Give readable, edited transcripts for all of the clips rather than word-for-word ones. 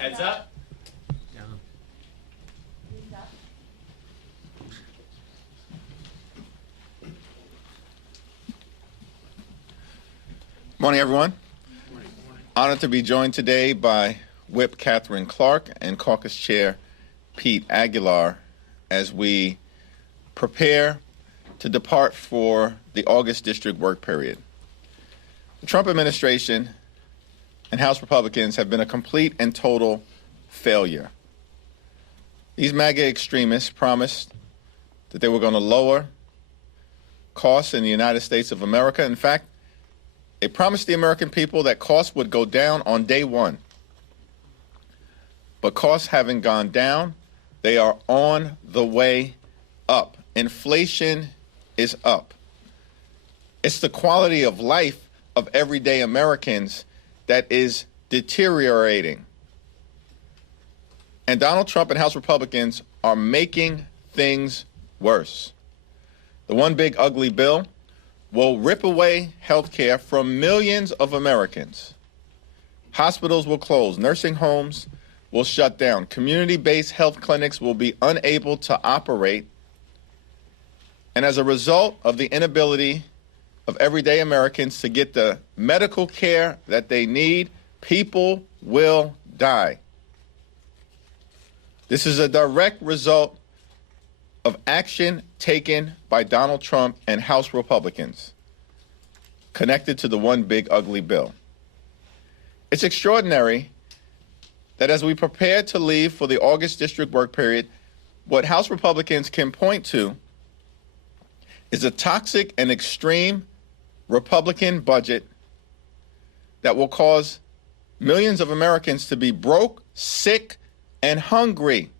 Heads up. Morning, everyone. Honored to be joined today by Whip Catherine Clark and Caucus Chair Pete Aguilar as we prepare to depart for the August district work period. The Trump administration and House Republicans have been a complete and total failure. These MAGA extremists promised that they were going to lower costs in the United States of America. In fact, they promised the American people that costs would go down on day one. But costs haven't gone down. They are on the way up. Inflation is up. It's the quality of life of everyday Americans that is deteriorating. And Donald Trump and House Republicans are making things worse. The one big ugly bill will rip away health care from millions of Americans. Hospitals will close, nursing homes will shut down, community-based health clinics will be unable to operate, and as a result of the inability of everyday Americans to get the medical care that they need, people will die. This is a direct result of action taken by Donald Trump and House Republicans connected to the one big ugly bill. It's extraordinary that as we prepare to leave for the August district work period, what House Republicans can point to is a toxic and extreme Republican budget that will cause millions of Americans to be broke, sick, and hungry.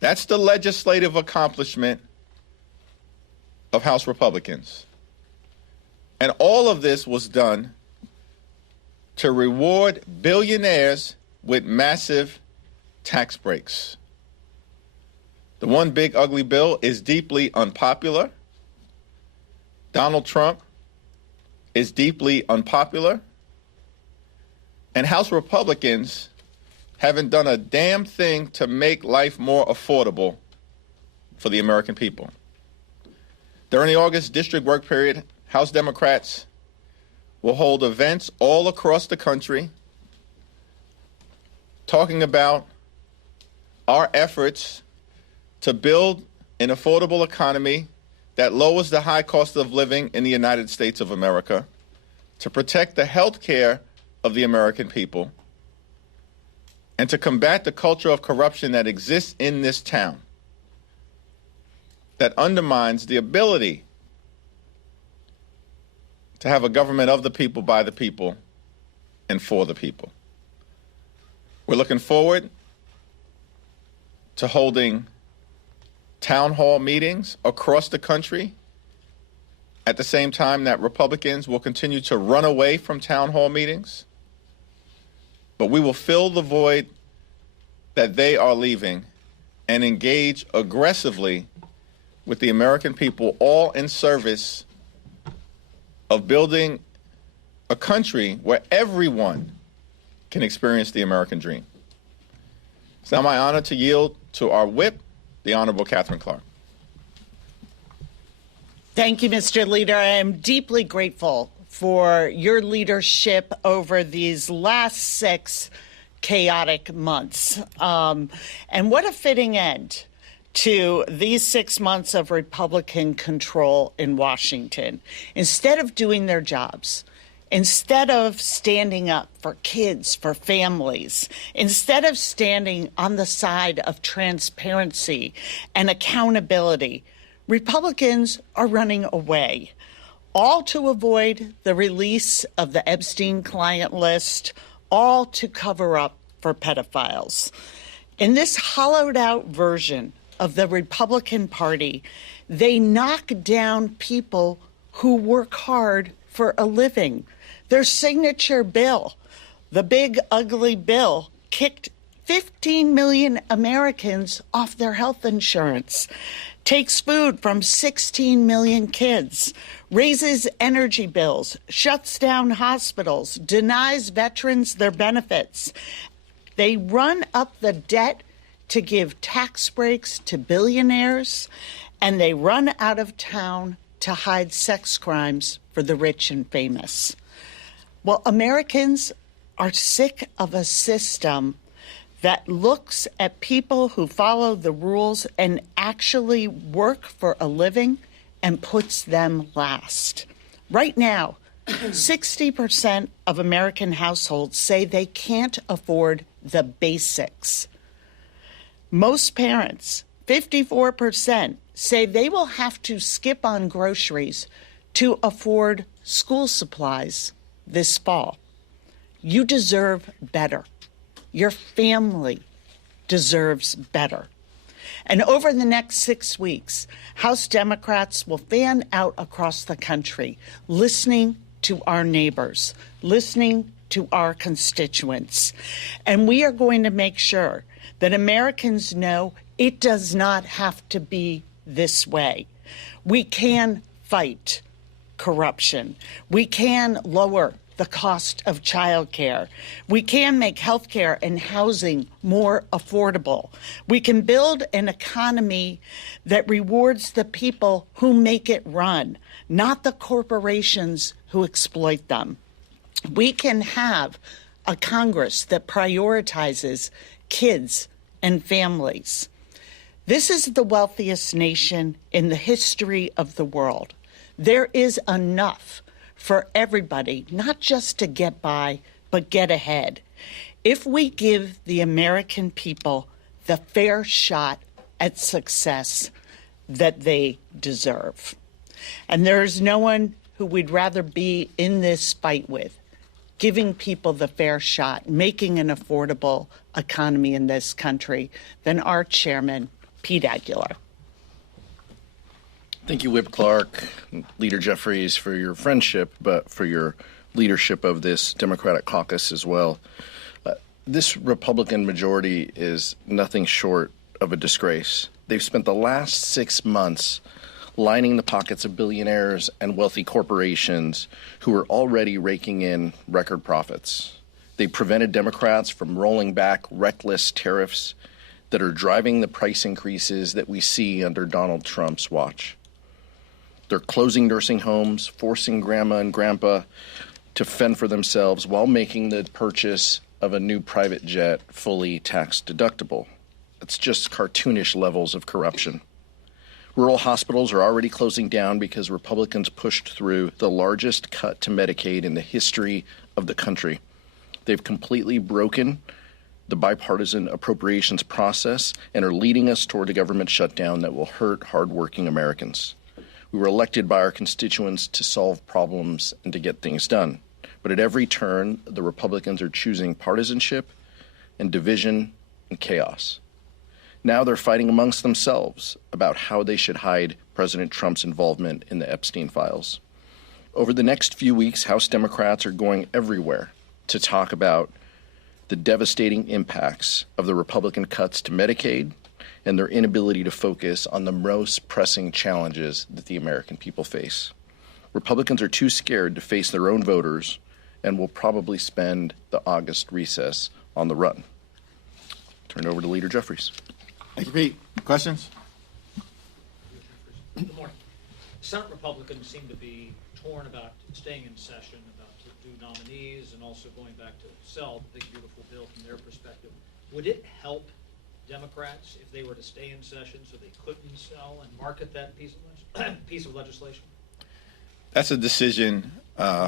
That's the legislative accomplishment of House Republicans. And all of this was done to reward billionaires with massive tax breaks. The one big ugly bill is deeply unpopular. Donald Trump is deeply unpopular. And House Republicans haven't done a damn thing to make life more affordable for the American people. During the August district work period, House Democrats will hold events all across the country talking about our efforts to build an affordable economy that lowers the high cost of living in the United States of America, to protect the health care of the American people, and to combat the culture of corruption that exists in this town that undermines the ability to have a government of the people, by the people, and for the people. We're looking forward to holding town hall meetings across the country at the same time that Republicans will continue to run away from town hall meetings. But we will fill the void that they are leaving and engage aggressively with the American people, all in service of building a country where everyone can experience the American dream. It's now my honor to yield to our whip, the Honorable Catherine Clark. Thank you, Mr. Leader. I am deeply grateful for your leadership over these last 6 chaotic months. And what a fitting end to these 6 months of Republican control in Washington. Instead of doing their jobs, instead of standing up for kids, for families, instead of standing on the side of transparency and accountability, Republicans are running away, all to avoid the release of the Epstein client list, all to cover up for pedophiles. In this hollowed out version of the Republican Party, they knock down people who work hard for a living. Their signature bill, the big ugly bill, kicked 15 million Americans off their health insurance. takes food from 16 million kids, raises energy bills, shuts down hospitals, denies veterans their benefits. They run up the debt to give tax breaks to billionaires, and they run out of town to hide sex crimes for the rich and famous. Well, Americans are sick of a system that looks at people who follow the rules and actually work for a living and puts them last. Right now, 60% of American households say they can't afford the basics. Most parents, 54%, say they will have to skip on groceries to afford school supplies this fall. You deserve better. Your family deserves better. And over the next 6 weeks, House Democrats will fan out across the country, listening to our neighbors, listening to our constituents. And we are going to make sure that Americans know it does not have to be this way. We can fight corruption. We can lower the cost of childcare. We can make healthcare and housing more affordable. We can build an economy that rewards the people who make it run, not the corporations who exploit them. We can have a Congress that prioritizes kids and families. This is the wealthiest nation in the history of the world. There is enough for everybody, not just to get by, but get ahead. If we give the American people the fair shot at success that they deserve. And there is no one who we'd rather be in this fight with, giving people the fair shot, making an affordable economy in this country, than our chairman, Pete Aguilar. Thank you, Whip Clark, Leader Jeffries, for your friendship, but for your leadership of this Democratic caucus as well. This Republican majority is nothing short of a disgrace. They've spent the last 6 months lining the pockets of billionaires and wealthy corporations who are already raking in record profits. They prevented Democrats from rolling back reckless tariffs that are driving the price increases that we see under Donald Trump's watch. They're closing nursing homes, forcing grandma and grandpa to fend for themselves while making the purchase of a new private jet fully tax deductible. It's just cartoonish levels of corruption. Rural hospitals are already closing down because Republicans pushed through the largest cut to Medicaid in the history of the country. They've completely broken the bipartisan appropriations process and are leading us toward a government shutdown that will hurt hardworking Americans. We were elected by our constituents to solve problems and to get things done. But at every turn, the Republicans are choosing partisanship and division and chaos. Now they're fighting amongst themselves about how they should hide President Trump's involvement in the Epstein files. Over the next few weeks, House Democrats are going everywhere to talk about the devastating impacts of the Republican cuts to Medicaid and their inability to focus on the most pressing challenges that the American people face. Republicans are too scared to face their own voters and will probably spend the August recess on the run. Turn it over to Leader Jeffries. Thank you, Pete. Questions? Good morning. Senate Republicans seem to be torn about staying in session, about to do nominees, and also going back to sell the big, beautiful bill from their perspective. Would it help Democrats if they were to stay in session so they couldn't sell and market that piece of legislation? That's a decision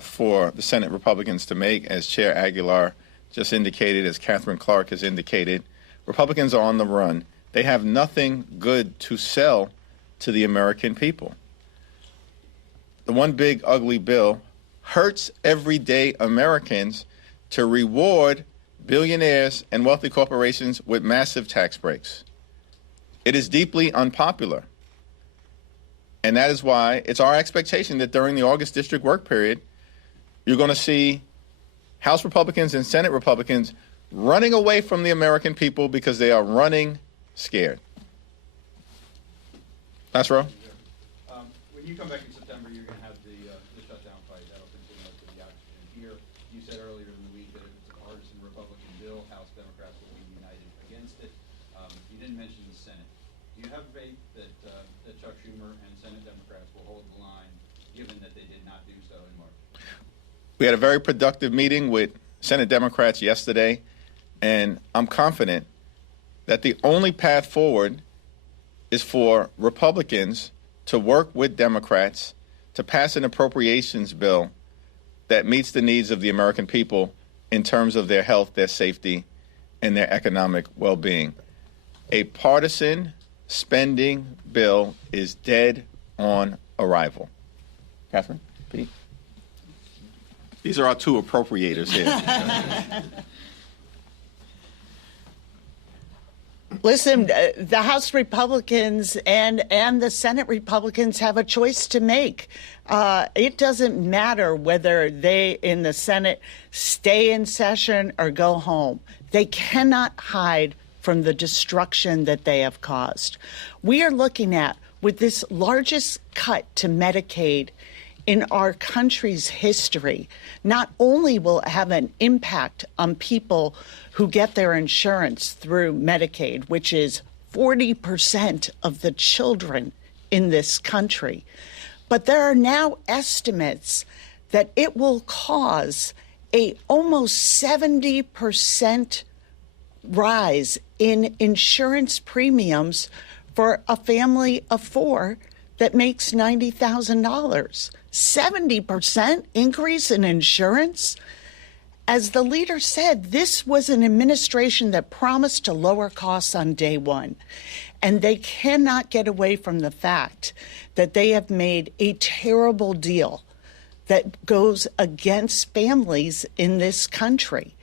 for the Senate Republicans to make, as Chair Aguilar just indicated, as Catherine Clark has indicated. Republicans are on the run. They have nothing good to sell to the American people. The one big ugly bill hurts everyday Americans to reward billionaires and wealthy corporations with massive tax breaks. It is deeply unpopular. And that is why it's our expectation that during the August district work period, you're going to see House Republicans and Senate Republicans running away from the American people because they are running scared. Last row. When you come back in September, you're going to have the shutdown fight. That'll continue up to the oxygen here. You said earlier in the week that if it's a partisan Republican bill, House Democrats will be united against it. You didn't mention the Senate. Do you have faith that Chuck Schumer and Senate Democrats will hold the line, given that they did not do so in March? We had a very productive meeting with Senate Democrats yesterday, and I'm confident that the only path forward is for Republicans to work with Democrats to pass an appropriations bill that meets the needs of the American people in terms of their health, their safety, and their economic well-being. A partisan spending bill is dead on arrival. Catherine? Pete? These are our two appropriators here. Listen, the House Republicans and the Senate Republicans have a choice to make. It doesn't matter whether they in the Senate stay in session or go home. They cannot hide from the destruction that they have caused. We are looking at, with this largest cut to Medicaid in our country's history, not only will it have an impact on people who get their insurance through Medicaid, which is 40% of the children in this country, but there are now estimates that it will cause a almost 70% rise in insurance premiums for a family of four that makes $90,000. 70% increase in insurance? As the leader said, this was an administration that promised to lower costs on day one. And they cannot get away from the fact that they have made a terrible deal that goes against families in this country.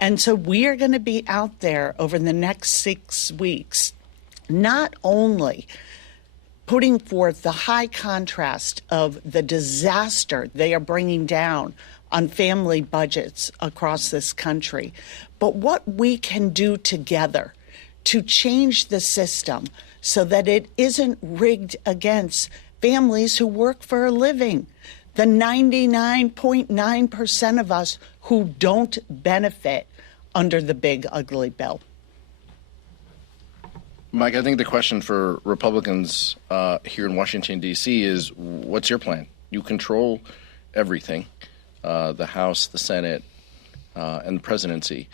And so we are going to be out there over the next 6 weeks, not only putting forth the high contrast of the disaster they are bringing down on family budgets across this country, but what we can do together to change the system so that it isn't rigged against families who work for a living, the 99.9% of us who don't benefit under the big ugly bill. Mike, I think the question for Republicans here in Washington, D.C. is, what's your plan? You control everything, the House, the Senate, and the presidency.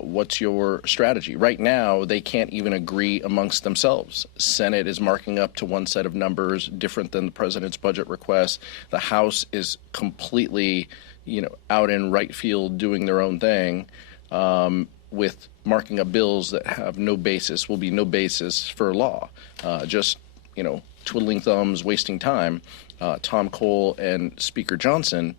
What's your strategy? Right now, they can't even agree amongst themselves. Senate is marking up to one set of numbers different than the president's budget request. The House is completely, out in right field doing their own thing. With marking up bills that have no basis, will be no basis for law. Just, twiddling thumbs, wasting time. Tom Cole and Speaker Johnson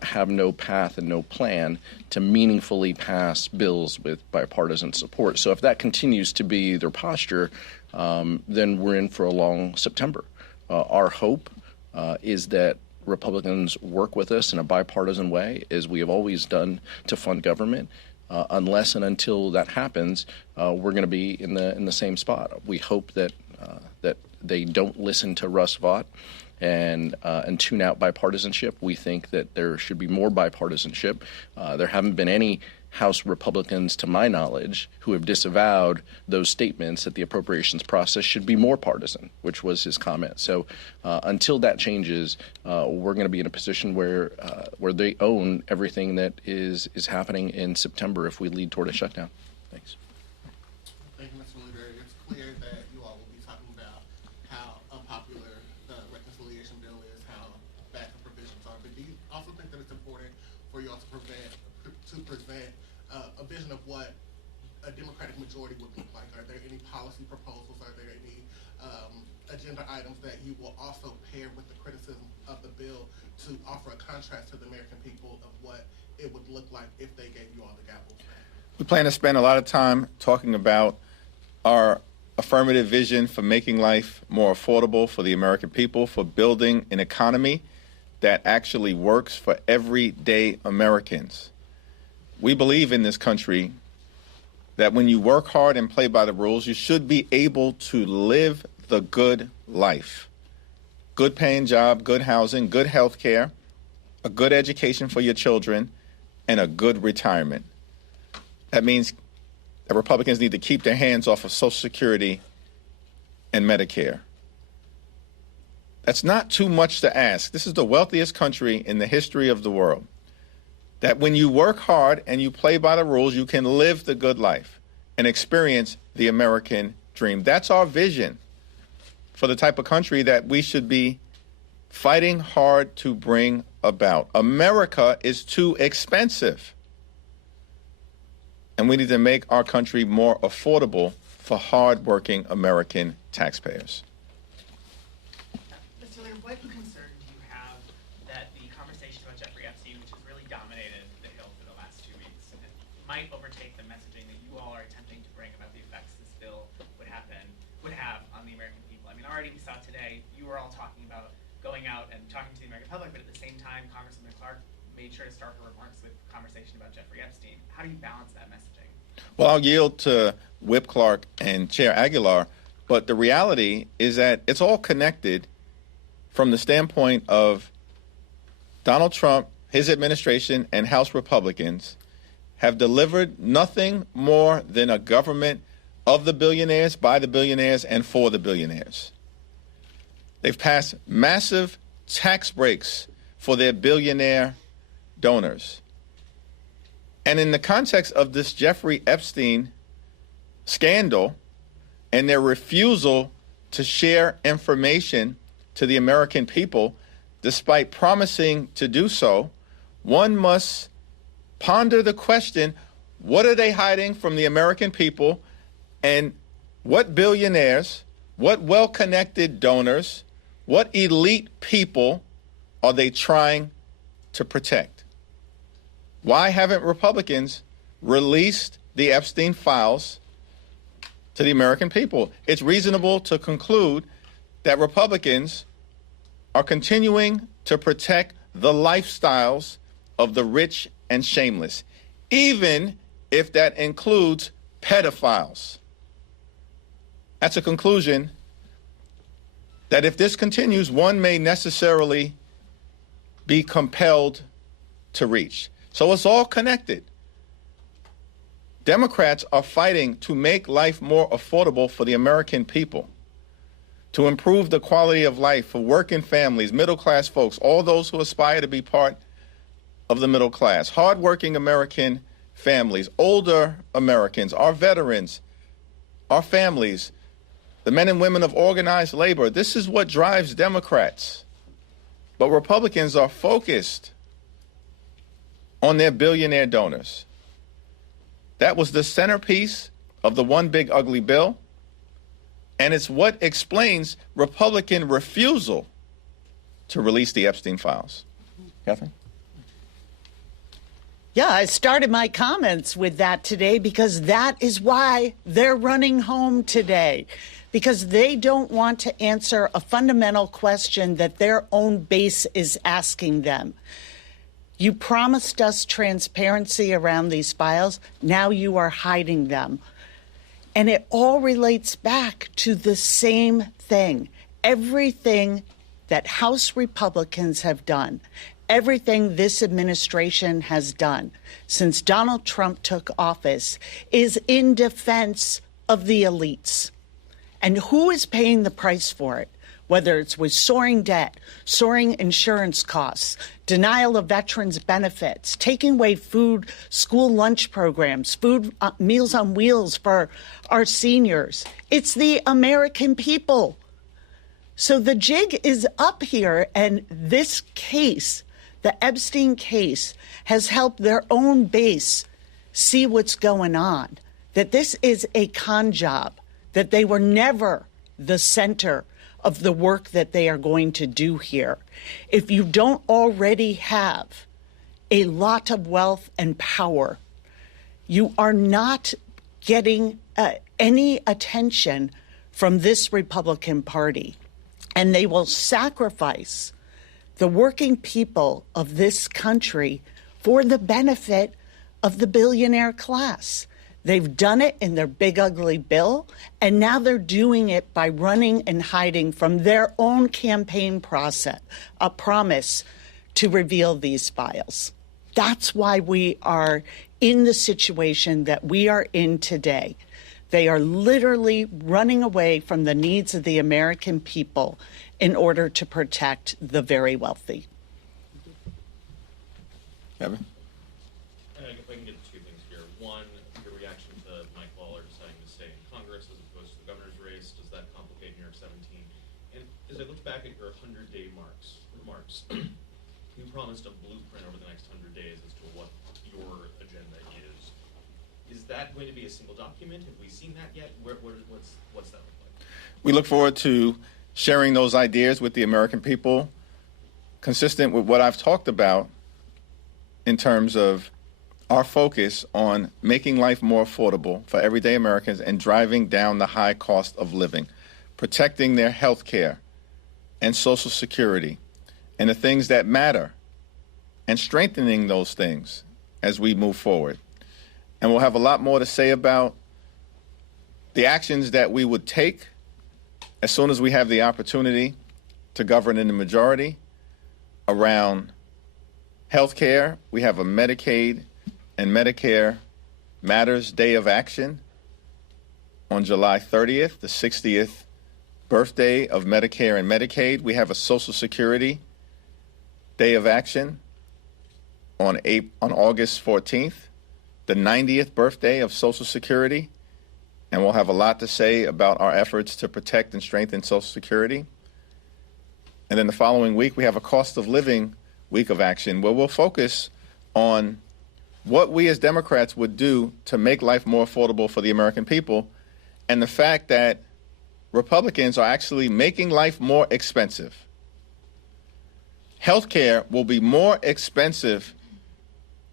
have no path and no plan to meaningfully pass bills with bipartisan support. So if that continues to be their posture, then we're in for a long September. Our hope is that Republicans work with us in a bipartisan way, as we have always done, to fund government. Unless and until that happens, we're going to be in the same spot. We hope that that they don't listen to Russ Vought and tune out bipartisanship. We think that there should be more bipartisanship. There haven't been any House Republicans, to my knowledge, who have disavowed those statements that the appropriations process should be more partisan, which was his comment. So until that changes, we're going to be in a position where they own everything that is happening in September if we lead toward a shutdown. Thanks. Thank you, Mr. Leader. It's clear that you all will be talking about how unpopular the reconciliation bill is, how bad the provisions are. But do you also think that it's important for you all to present a vision of what a Democratic majority would look like? Are there any policy proposals? Are there any agenda items that you will also pair with the criticism of the bill to offer a contrast to the American people of what it would look like if they gave you all the gavel? We plan to spend a lot of time talking about our affirmative vision for making life more affordable for the American people, for building an economy that actually works for everyday Americans. We believe in this country that when you work hard and play by the rules, you should be able to live the good life. Good paying job, good housing, good health care, a good education for your children, and a good retirement. That means that Republicans need to keep their hands off of Social Security and Medicare. That's not too much to ask. This is the wealthiest country in the history of the world. That when you work hard and you play by the rules, you can live the good life and experience the American dream. That's our vision for the type of country that we should be fighting hard to bring about. America is too expensive. And we need to make our country more affordable for hard-working American taxpayers. Mr. Leader, what concern do you have that the conversation about Jeffrey Epstein, which has really dominated the Hill for the last 2 weeks, might overtake the messaging that you all are attempting to bring about the effects this bill would have on the American people? I mean, already we saw today, you were all talking about going out and talking to the American public, but at the same time, Congresswoman Clark made sure to start her remarks with conversation about Jeffrey Epstein. How do you balance that messaging? Well, I'll yield to Whip Clark and Chair Aguilar, but the reality is that it's all connected from the standpoint of Donald Trump, his administration, and House Republicans have delivered nothing more than a government of the billionaires, by the billionaires, and for the billionaires. They've passed massive tax breaks for their billionaire donors. And in the context of this Jeffrey Epstein scandal and their refusal to share information to the American people, despite promising to do so, one must ponder the question, what are they hiding from the American people, and what billionaires, what well-connected donors, what elite people are they trying to protect? Why haven't Republicans released the Epstein files to the American people? It's reasonable to conclude that Republicans are continuing to protect the lifestyles of the rich and shameless, even if that includes pedophiles. That's a conclusion that if this continues, one may necessarily be compelled to reach. So it's all connected. Democrats are fighting to make life more affordable for the American people, to improve the quality of life for working families, middle-class folks, all those who aspire to be part of the middle class, hardworking American families, older Americans, our veterans, our families, the men and women of organized labor. This is what drives Democrats. But Republicans are focused on their billionaire donors. That was the centerpiece of the one big ugly bill, and it's what explains Republican refusal to release the Epstein files. Catherine? Yeah, I started my comments with that today because that is why they're running home today, because they don't want to answer a fundamental question that their own base is asking them. You promised us transparency around these files. Now you are hiding them. And it all relates back to the same thing. Everything that House Republicans have done, everything this administration has done since Donald Trump took office is in defense of the elites. And who is paying the price for it? Whether it's with soaring debt, soaring insurance costs, denial of veterans' benefits, taking away food, school lunch programs, food Meals on Wheels for our seniors. It's the American people. So the jig is up here, and this case, the Epstein case, has helped their own base see what's going on, that this is a con job, that they were never the center of the work that they are going to do here. If you don't already have a lot of wealth and power, you are not getting any attention from this Republican Party. And they will sacrifice the working people of this country for the benefit of the billionaire class. They've done it in their big ugly bill, and now they're doing it by running and hiding from their own campaign process, a promise to reveal these files. That's why we are in the situation that we are in today. They are literally running away from the needs of the American people in order to protect the very wealthy. Kevin? If I can get two things here. One, your reaction to Mike Lawler deciding to stay in Congress as opposed to the governor's race. Does that complicate New York 17? And as I look back at your 100-day remarks, you promised a blueprint over the next 100 days as to what your agenda is. Is that going to be a single document? Have we seen that yet? What's that look like? We look forward to sharing those ideas with the American people, consistent with what I've talked about in terms of our focus on making life more affordable for everyday Americans and driving down the high cost of living, protecting their health care and Social Security and the things that matter, and strengthening those things as we move forward. And we'll have a lot more to say about the actions that we would take as soon as we have the opportunity to govern in the majority around health care. We have a Medicaid and Medicare Matters Day of Action on July 30th, the 60th birthday of Medicare and Medicaid. We have a Social Security Day of Action on August 14th, the 90th birthday of Social Security. And we'll have a lot to say about our efforts to protect and strengthen Social Security. And then the following week, we have a cost of living week of action where we'll focus on what we as Democrats would do to make life more affordable for the American people, and the fact that Republicans are actually making life more expensive. Healthcare will be more expensive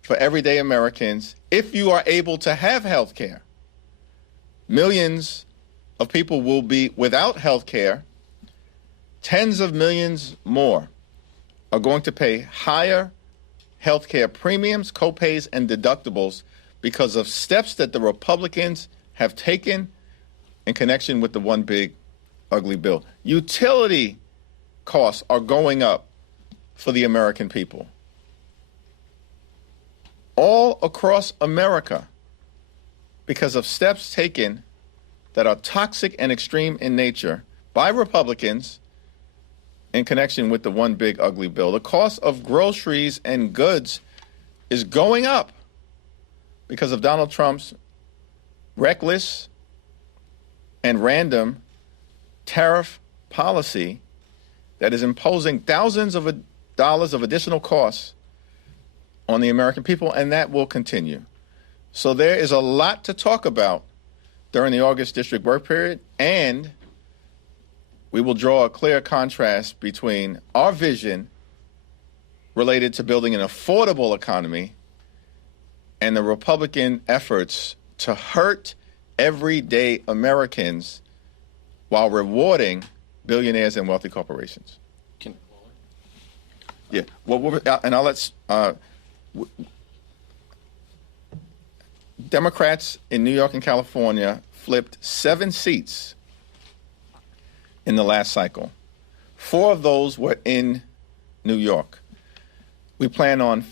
for everyday Americans if you are able to have health care. Millions of people will be without health care. Tens of millions more are going to pay higher health care premiums, copays, and deductibles because of steps that the Republicans have taken in connection with the one big ugly bill. Utility costs are going up for the American people. All across America, because of steps taken that are toxic and extreme in nature by Republicans in connection with the one big ugly bill. The cost of groceries and goods is going up because of Donald Trump's reckless and random tariff policy that is imposing thousands of dollars of additional costs on the American people, and that will continue. So there is a lot to talk about during the August district work period, and we will draw a clear contrast between our vision related to building an affordable economy and the Republican efforts to hurt everyday Americans while rewarding billionaires and wealthy corporations. Yeah, well, and I'll let Democrats in New York and California flipped 7 seats in the last cycle. 4 of those were in New York. We plan on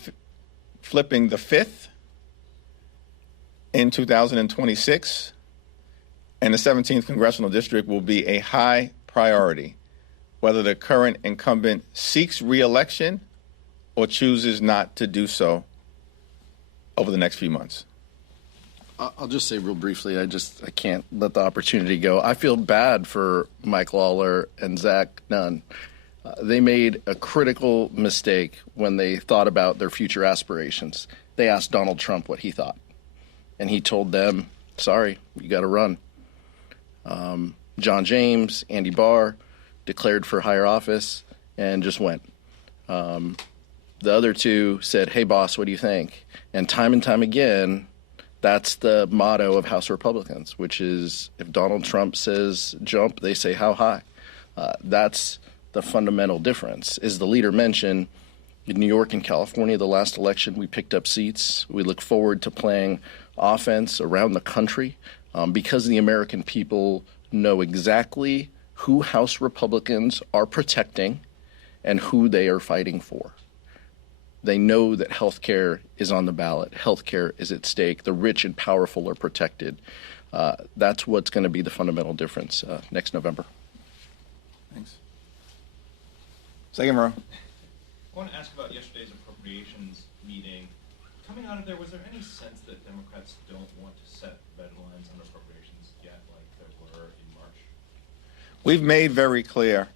flipping the 5th in 2026, and the 17th congressional district will be a high priority, whether the current incumbent seeks re-election or chooses not to do so over the next few months. I'll just say real briefly, I can't let the opportunity go. I feel bad for Mike Lawler and Zach Nunn. They made a critical mistake when they thought about their future aspirations. They asked Donald Trump what he thought, and he told them, sorry, you got to run. John James, Andy Barr declared for higher office and just went. The other 2 said, hey, boss, what do you think? And time again, that's the motto of House Republicans, which is if Donald Trump says jump, they say how high. That's the fundamental difference. As the leader mentioned, in New York and California, the last election, we picked up seats. We look forward to playing offense around the country because the American people know exactly who House Republicans are protecting and who they are fighting for. They know that health care is on the ballot. Health care is at stake. The rich and powerful are protected. That's what's going to be the fundamental difference next November. Thanks. Second row. I want to ask about yesterday's appropriations meeting. Coming out of there, was there any sense that Democrats don't want to set red lines on appropriations yet, like there were in March? We've made very clear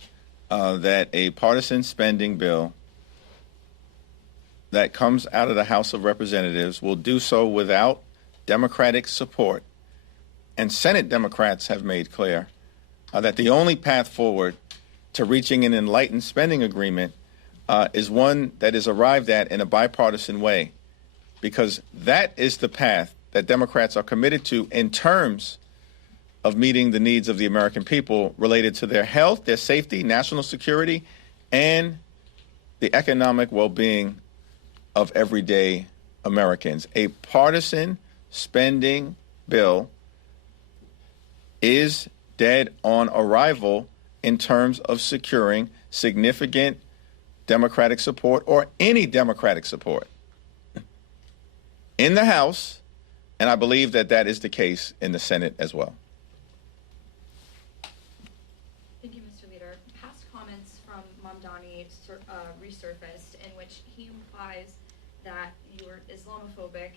that a partisan spending bill that comes out of the House of Representatives will do so without Democratic support. And Senate Democrats have made clear that the only path forward to reaching an enlightened spending agreement is one that is arrived at in a bipartisan way, because that is the path that Democrats are committed to in terms of meeting the needs of the American people related to their health, their safety, national security, and the economic well-being of everyday Americans. A partisan spending bill is dead on arrival in terms of securing significant Democratic support or any Democratic support in the House, and I believe that that is the case in the Senate as well. Thank you, Mr. Leader. Past comments from Mamdani resurfaced in which he implies that you were Islamophobic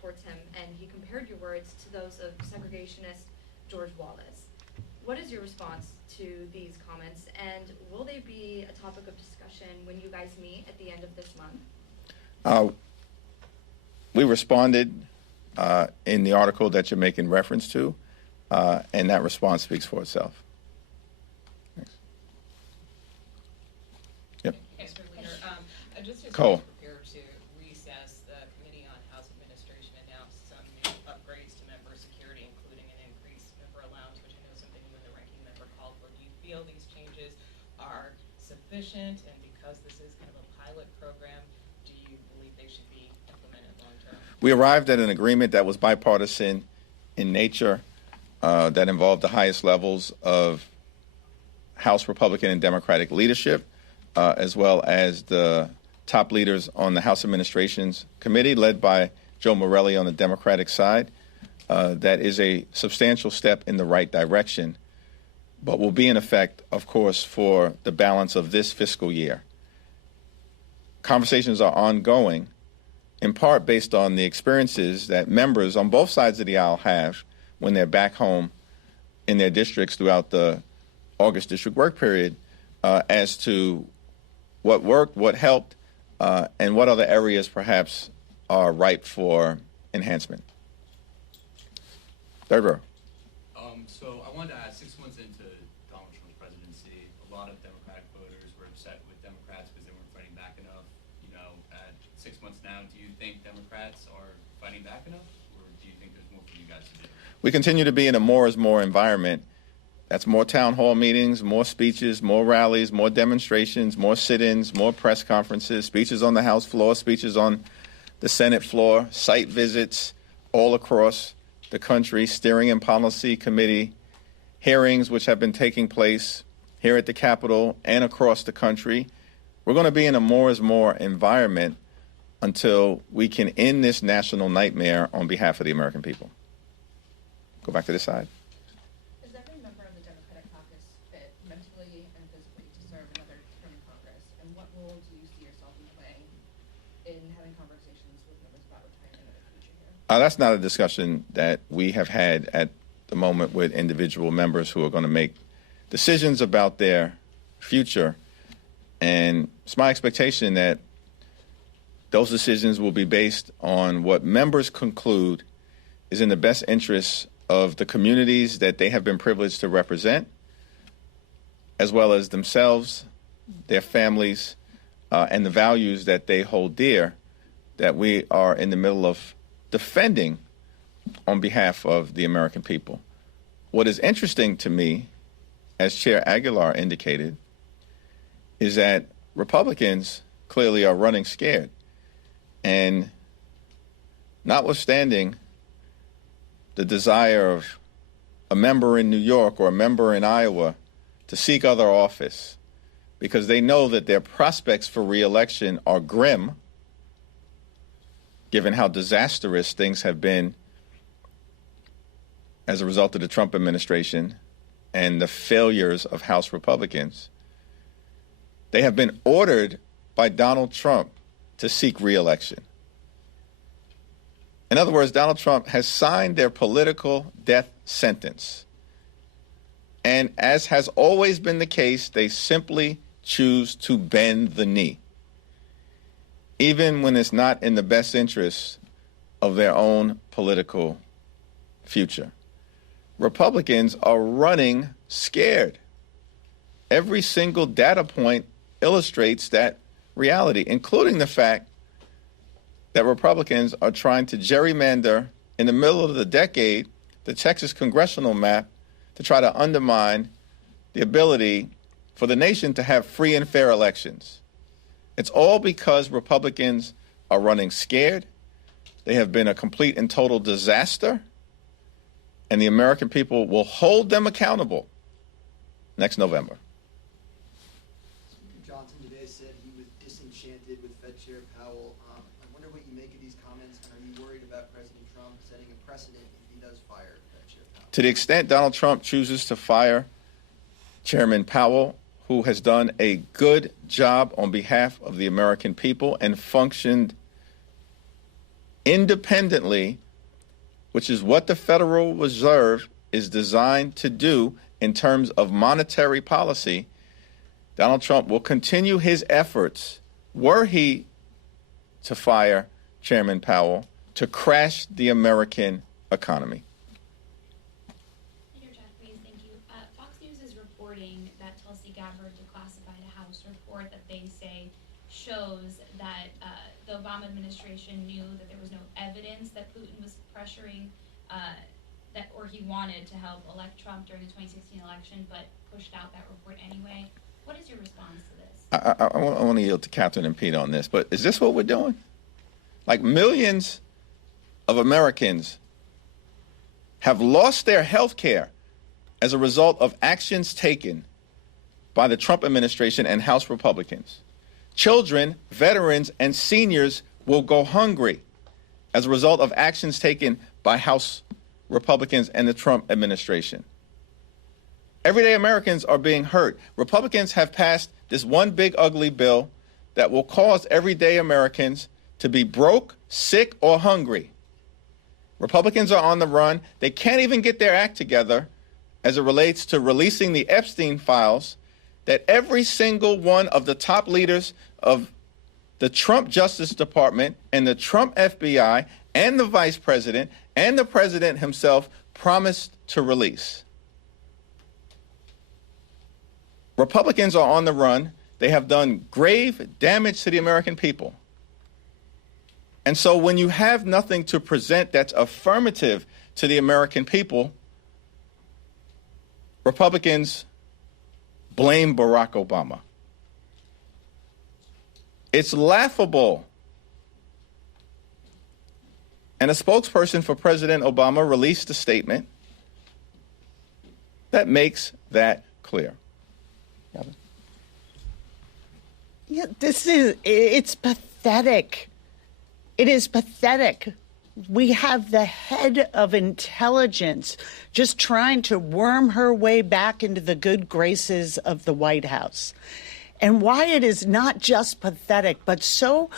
towards him, and he compared your words to those of segregationist George Wallace. What is your response to these comments, and will they be a topic of discussion when you guys meet at the end of this month? We responded in the article that you're making reference to, and that response speaks for itself. Thanks. Yep. Mr. Leader, just as Cole. we prepare to recess, the Committee on House Administration announced some new upgrades to member security, including an increased member allowance, which I know is something you and the ranking member called for. Do you feel these changes are sufficient? And because this is kind of a pilot program, do you believe they should be implemented long term? We arrived at an agreement that was bipartisan in nature, that involved the highest levels of House Republican and Democratic leadership, as well as the top leaders on the House Administrations Committee, led by Joe Morelli on the Democratic side. That is a substantial step in the right direction, but will be in effect, of course, for the balance of this fiscal year. Conversations are ongoing, in part based on the experiences that members on both sides of the aisle have when they're back home in their districts throughout the August district work period, as to what worked, what helped, and what other areas perhaps are ripe for enhancement. Third row. So I wanted to ask, 6 months into Donald Trump's presidency, a lot of Democratic voters were upset with Democrats because they weren't fighting back enough. At 6 months now, do you think Democrats are fighting back enough, or do you think there's more for you guys to do? We continue to be in a more is more environment. That's more town hall meetings, more speeches, more rallies, more demonstrations, more sit-ins, more press conferences, speeches on the House floor, speeches on the Senate floor, site visits all across the country, steering and policy committee hearings which have been taking place here at the Capitol and across the country. We're going to be in a more is more environment until we can end this national nightmare on behalf of the American people. Go back to this side. Is every member of the Democratic caucus fit mentally and physically to serve another term in Congress? And what role do you see yourself in playing in having conversations with members about retirement in the future here? That's not a discussion that we have had at the moment with individual members who are going to make decisions about their future. And it's my expectation that those decisions will be based on what members conclude is in the best interests of the communities that they have been privileged to represent, as well as themselves, their families, and the values that they hold dear, that we are in the middle of defending on behalf of the American people. What is interesting to me, as Chair Aguilar indicated, is that Republicans clearly are running scared. And notwithstanding the desire of a member in New York or a member in Iowa to seek other office because they know that their prospects for re-election are grim, given how disastrous things have been as a result of the Trump administration and the failures of House Republicans. They have been ordered by Donald Trump to seek re-election. In other words, Donald Trump has signed their political death sentence. And as has always been the case, they simply choose to bend the knee, even when it's not in the best interest of their own political future. Republicans are running scared. Every single data point illustrates that reality, including the fact that Republicans are trying to gerrymander in the middle of the decade the Texas congressional map to try to undermine the ability for the nation to have free and fair elections. It's all because Republicans are running scared. They have been a complete and total disaster, and the American people will hold them accountable next November. Speaker Johnson today said he was disenchanted with Fed Chair Powell. I wonder what you make of these comments, and are you worried about President Trump setting a precedent if he does fire Fed Chair Powell? To the extent Donald Trump chooses to fire Chairman Powell, who has done a good job on behalf of the American people and functioned independently, which is what the Federal Reserve is designed to do in terms of monetary policy, Donald Trump will continue his efforts, were he to fire Chairman Powell, to crash the American economy. Peter Jeffries, thank you. Fox News is reporting that Tulsi Gabbard declassified a House report that they say shows that the Obama administration knew that there was no evidence that Putin was pressuring or he wanted to help elect Trump during the 2016 election, but pushed out that report anyway. What is your response to this? I want to yield to Catherine and Pete on this, but is this what we're doing? Like, millions of Americans have lost their health care as a result of actions taken by the Trump administration and House Republicans. Children, veterans, and seniors will go hungry as a result of actions taken by House Republicans and the Trump administration. Everyday Americans are being hurt. Republicans have passed this one big ugly bill that will cause everyday Americans to be broke, sick, or hungry. Republicans are on the run. They can't even get their act together as it relates to releasing the Epstein files that every single one of the top leaders of the Trump Justice Department and the Trump FBI and the vice president and the president himself promised to release. Republicans are on the run. They have done grave damage to the American people. And so when you have nothing to present that's affirmative to the American people, Republicans blame Barack Obama. It's laughable. And a spokesperson for President Obama released a statement that makes that clear. Yeah, it's pathetic. It is pathetic. We have the head of intelligence just trying to worm her way back into the good graces of the White House. And why it is not just pathetic, but so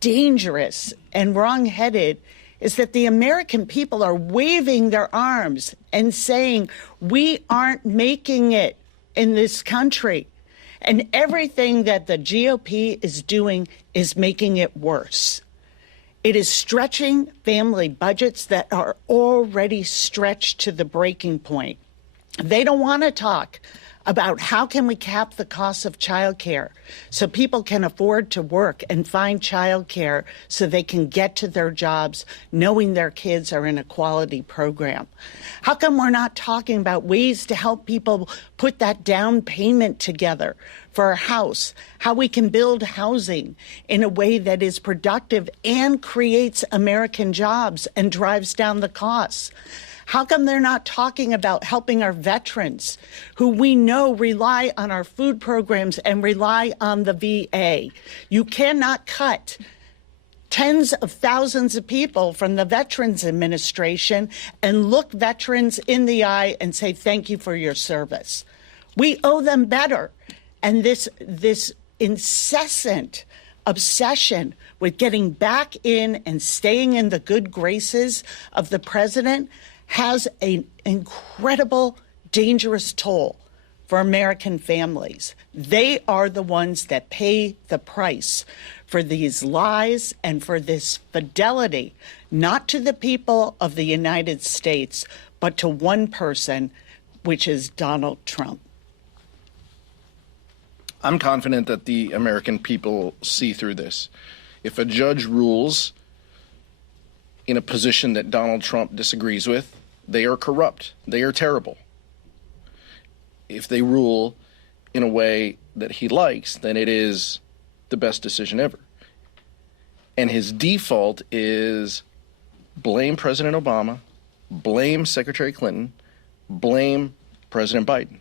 dangerous and wrong-headed is that the American people are waving their arms and saying, we aren't making it in this country. And everything that the GOP is doing is making it worse. It is stretching family budgets that are already stretched to the breaking point. They don't want to talk about how can we cap the cost of childcare so people can afford to work and find childcare so they can get to their jobs knowing their kids are in a quality program? How come we're not talking about ways to help people put that down payment together for a house, how we can build housing in a way that is productive and creates American jobs and drives down the costs? How come they're not talking about helping our veterans who we know rely on our food programs and rely on the VA? You cannot cut tens of thousands of people from the Veterans Administration and look veterans in the eye and say, thank you for your service. We owe them better. And this incessant obsession with getting back in and staying in the good graces of the president has an incredible, dangerous toll for American families. They are the ones that pay the price for these lies and for this fidelity, not to the people of the United States, but to one person, which is Donald Trump. I'm confident that the American people see through this. If a judge rules in a position that Donald Trump disagrees with, they are corrupt. They are terrible. If they rule in a way that he likes, then it is the best decision ever. And his default is blame President Obama, blame Secretary Clinton, blame President Biden.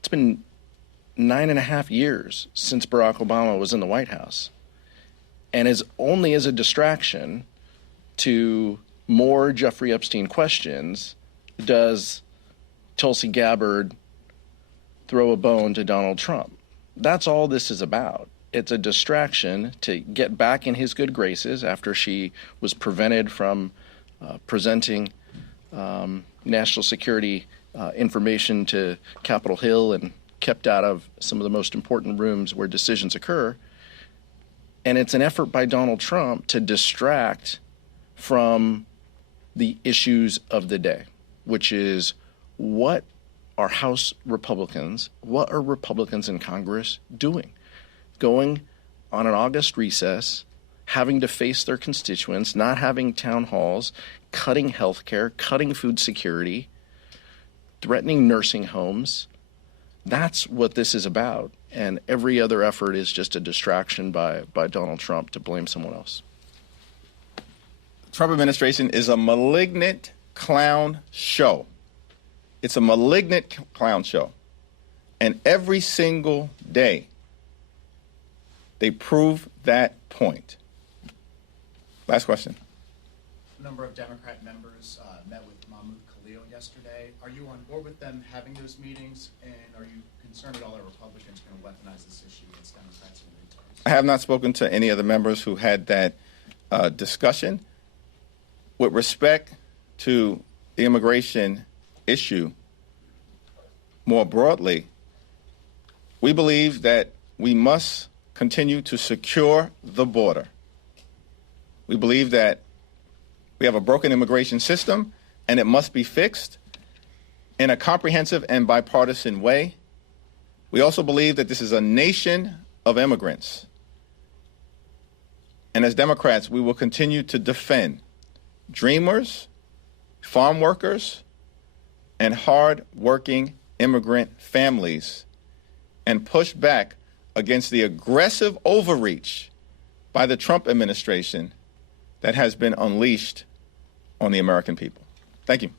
It's been 9.5 years since Barack Obama was in the White House. And is only as a distraction to more Jeffrey Epstein questions does Tulsi Gabbard throw a bone to Donald Trump. That's all this is about. It's a distraction to get back in his good graces after she was prevented from presenting national security information to Capitol Hill and kept out of some of the most important rooms where decisions occur. And it's an effort by Donald Trump to distract from the issues of the day, which is what are House Republicans, what are Republicans in Congress doing? Going on an August recess, having to face their constituents, not having town halls, cutting health care, cutting food security, threatening nursing homes. That's what this is about. And every other effort is just a distraction by Donald Trump to blame someone else. The Trump administration is a malignant clown show. It's a malignant clown show. And every single day, they prove that point. Last question. A number of Democrat members met with Mahmoud Khalil yesterday. Are you on board with them having those meetings? And are you concerned at all that Republicans are going to weaponize this issue against Democrats in the midterms? I have not spoken to any of the members who had that discussion. With respect to the immigration issue more broadly, we believe that we must continue to secure the border. We believe that we have a broken immigration system and it must be fixed in a comprehensive and bipartisan way. We also believe that this is a nation of immigrants. And as Democrats, we will continue to defend dreamers, farm workers, and hard-working immigrant families and push back against the aggressive overreach by the Trump administration that has been unleashed on the American people. Thank you.